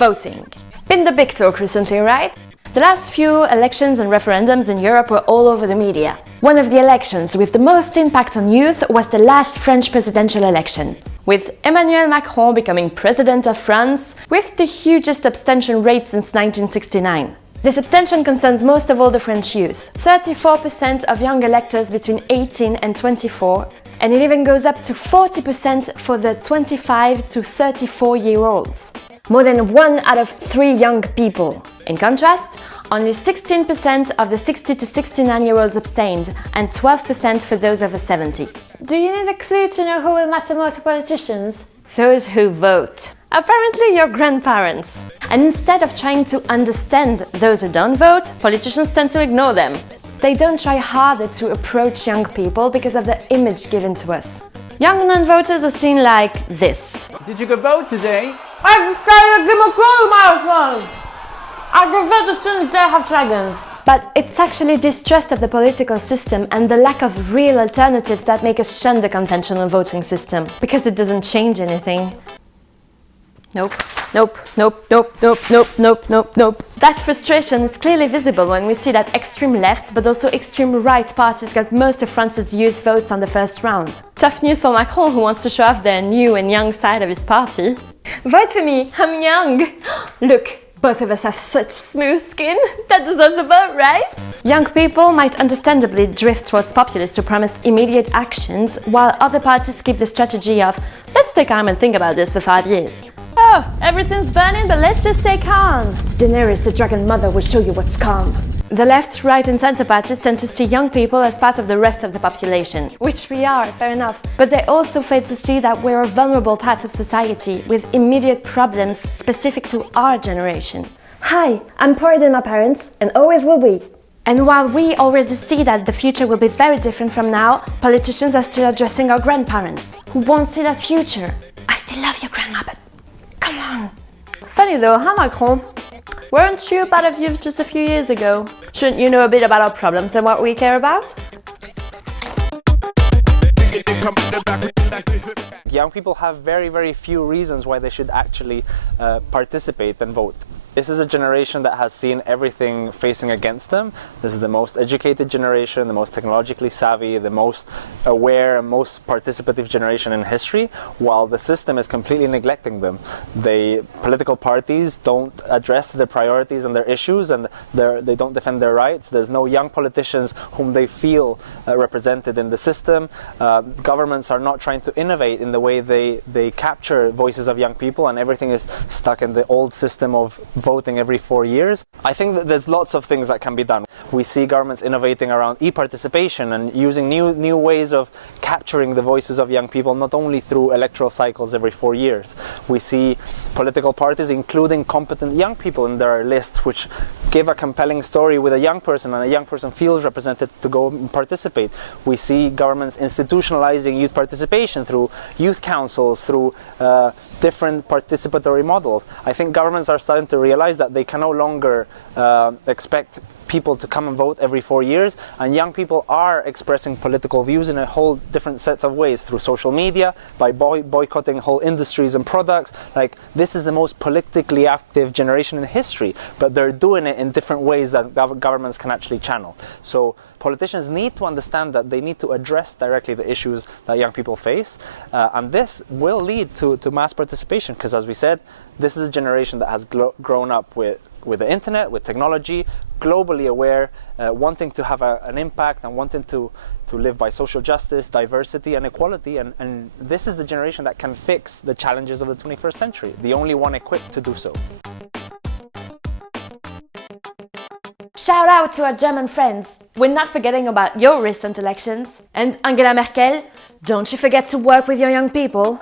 voting. Been the big talk recently, right? The last few elections and referendums in Europe were all over the media. One of the elections with the most impact on youth was the last French presidential election, with Emmanuel Macron becoming president of France with the hugest abstention rate since 1969. This abstention concerns most of all the French youth, 34% of young electors between 18 and 24, and it even goes up to 40% for the 25 to 34-year-olds. More than 1 out of 3 young people. In contrast, only 16% of the 60 to 69-year-olds abstained, and 12% for those over 70. Do you need a clue to know who will matter more to politicians? Those who vote. Apparently your grandparents. And instead of trying to understand those who don't vote, politicians tend to ignore them. They don't try harder to approach young people because of the image given to us. Young non-voters are seen like this. Did you go vote today? I decided to give a clue, my friend! I can vote as soon as they have dragons. But it's actually distrust of the political system and the lack of real alternatives that make us shun the conventional voting system, because it doesn't change anything. Nope, nope, nope, nope, nope, nope, nope, nope, nope. That frustration is clearly visible when we see that extreme left but also extreme right parties got most of France's youth votes on the first round. Tough news for Macron, who wants to show off the new and young side of his party. Vote for me, I'm young! Look, both of us have such smooth skin, that deserves a vote, right? Young people might understandably drift towards populists who promise immediate actions, while other parties keep the strategy of, let's take time and think about this for 5 years. Oh, everything's burning, but let's just stay calm. Daenerys, the dragon mother, will show you what's calm. The left, right and centre parties tend to see young people as part of the rest of the population, which we are, fair enough. But they also fail to see that we're a vulnerable part of society with immediate problems specific to our generation. Hi, I'm poorer than my parents and always will be. And while we already see that the future will be very different from now, politicians are still addressing our grandparents, who won't see that future. I still love your grandma, but come on. It's funny though, huh, Macron? Weren't you part of youth just a few years ago? Shouldn't you know a bit about our problems and what we care about? Young people have very few reasons why they should actually participate and vote. This is a generation that has seen everything facing against them. This is the most educated generation, the most technologically savvy, the most aware and most participative generation in history, while the system is completely neglecting them. Political parties don't address their priorities and their issues, and they don't defend their rights. There's no young politicians whom they feel represented in the system. Governments are not trying to innovate in the way they capture voices of young people, and everything is stuck in the old system of voting every 4 years. I think that there's lots of things that can be done. We see governments innovating around e-participation and using new ways of capturing the voices of young people, not only through electoral cycles every 4 years. We see political parties including competent young people in their lists, which give a compelling story with a young person, and a young person feels represented to go and participate. We see governments institutionalizing youth participation through youth councils, through different participatory models. I think governments are starting to realize that they can no longer expect people to come and vote every 4 years, and young people are expressing political views in a whole different set of ways, through social media, by boycotting whole industries and products. Like, this is the most politically active generation in history, but they're doing it in different ways that governments can actually channel. So politicians need to understand that they need to address directly the issues that young people face, and this will lead to mass participation, because, as we said, this is a generation that has grown up with the internet, with technology, globally aware, wanting to have an impact and wanting to live by social justice, diversity and equality, and this is the generation that can fix the challenges of the 21st century, the only one equipped to do so. Shout out to our German friends. We're not forgetting about your recent elections. And Angela Merkel, don't you forget to work with your young people.